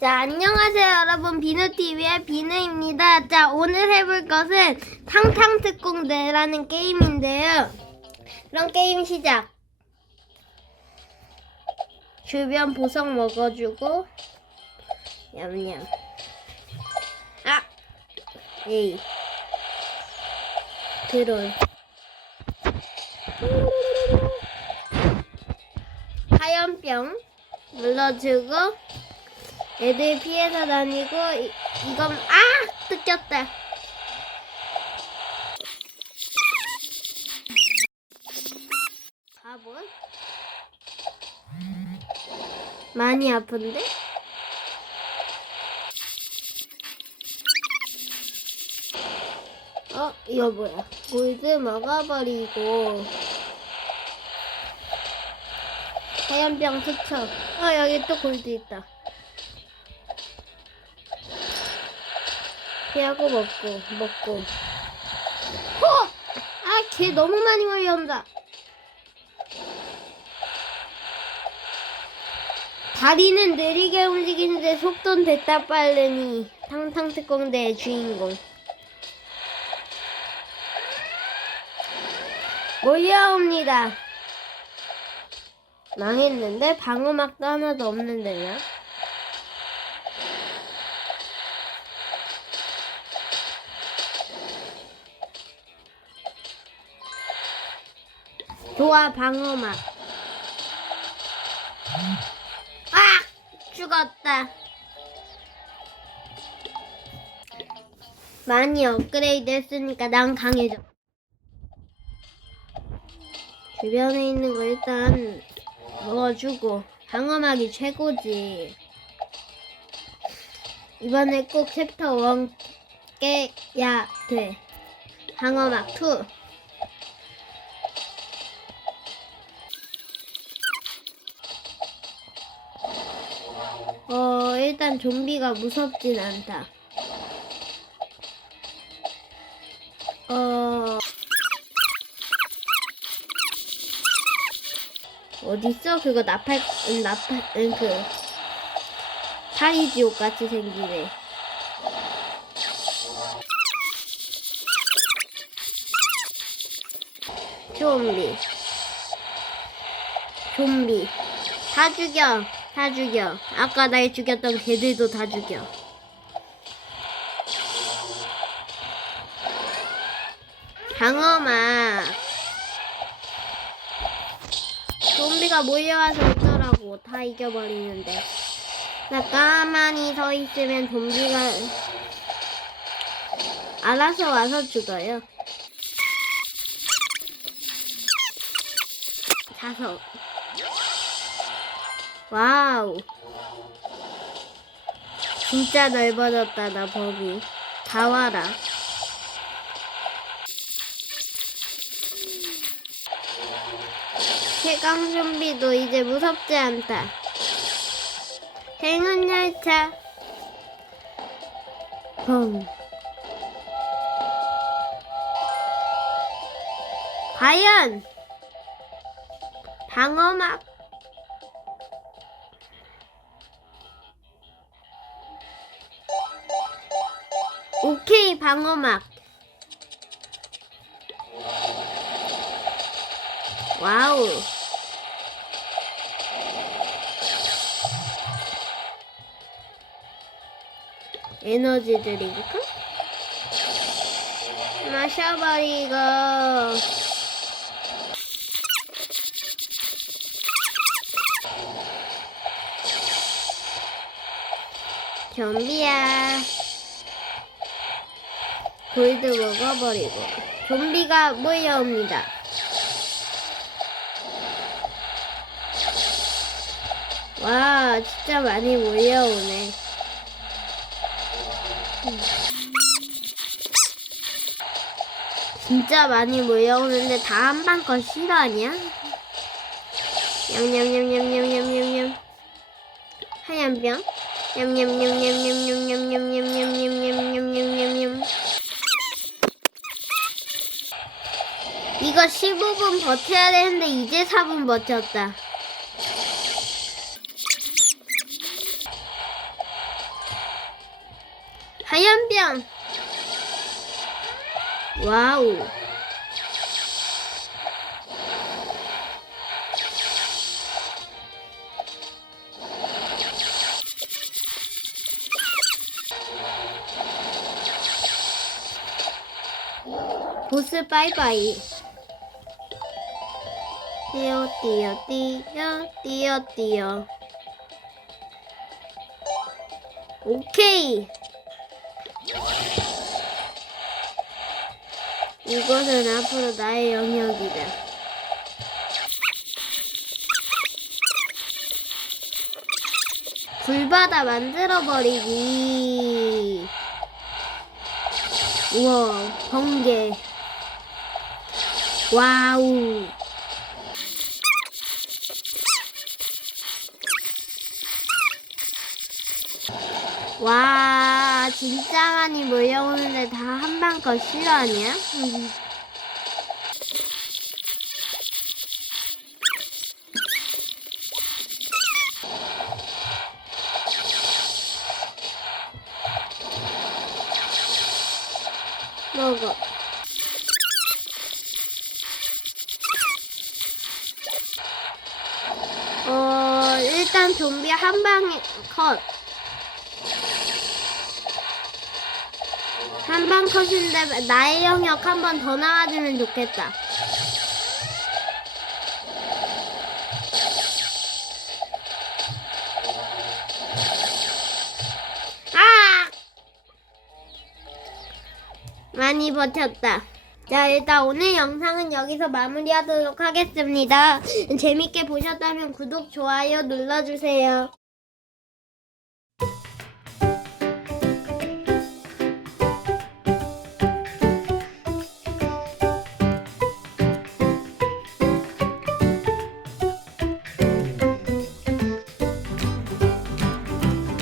자, 안녕하세요, 여러분. 비누TV의 비누입니다. 자, 오늘 해볼 것은 탕탕특공대라는 게임인데요. 그럼 게임 시작. 주변 보석 먹어주고, 냠냠. 아! 에이. 드론. 하얀병 눌러주고, 애들 피해서 다니고 이, 이건 아 뜯겼다. 바보? 많이 아픈데? 어 이거 뭐야? 골드 먹어버리고 하얀병 투척. 어 여기 또 골드 있다. 피하고 먹고 먹고. 어! 아걔 너무 많이 몰려온다. 다리는 느리게 움직이는데 속도는 됐다 빠르니. 탕탕 특공대의 주인공. 몰려옵니다. 망했는데 방어막도 하나도 없는데요 좋아 방어막. 아 죽었다. 많이 업그레이드 했으니까 난 강해져. 주변에 있는 거 일단 먹어주고 방어막이 최고지. 이번에 꼭 챕터 1 깨야 돼. 방어막 2 일단 좀비가 무섭진 않다. 어, 어딨어? 그거 나팔, 응, 나팔, 응, 그, 파리지옥 같이 생기네. 좀비. 좀비. 다 죽여. 다 죽여. 아까 날 죽였던 걔들도 다 죽여. 방어막. 좀비가 몰려와서 어쩌라고. 다 이겨버리는데. 나 가만히 서 있으면 좀비가 알아서 와서 죽어요. 자석. 와우. 진짜 넓어졌다, 나 범위. 다 와라. 최강 좀비도 이제 무섭지 않다. 행운 열차. 펑. 과연 방어막 방어막. 와우. 에너지 드링크? 마셔버리고. 좀비야 골드 먹어버리고 좀비가 몰려옵니다. 와 진짜 많이 몰려오네. 음. 진짜 많이 몰려오는데 다 한방거 싫어 아니야? 냠냠냠냠냠냠냠냠 하얀 병 냠냠냠냠냠냠냠냠냠냠냠냠냠냠 이거 15분 버텨야 되는데 이제 4분 버텼다. 화염병. 와우. 보스 빠이빠이. 뛰어 뛰어 뛰어 뛰어 뛰어. 오케이. 이것은 앞으로 나의 영역이다. 불바다 만들어 버리기. 우와, 번개. 와우. 와, 진짜 많이 몰려오는데 다 한방컷 실화냐? 음. 먹어. 어, 일단 좀비 한 방에 컷. 한방 컷인데 나의 영역 한 번 더 나와주면 좋겠다. 아! 많이 버텼다. 자, 일단 오늘 영상은 여기서 마무리하도록 하겠습니다. 재밌게 보셨다면 구독, 좋아요 눌러주세요.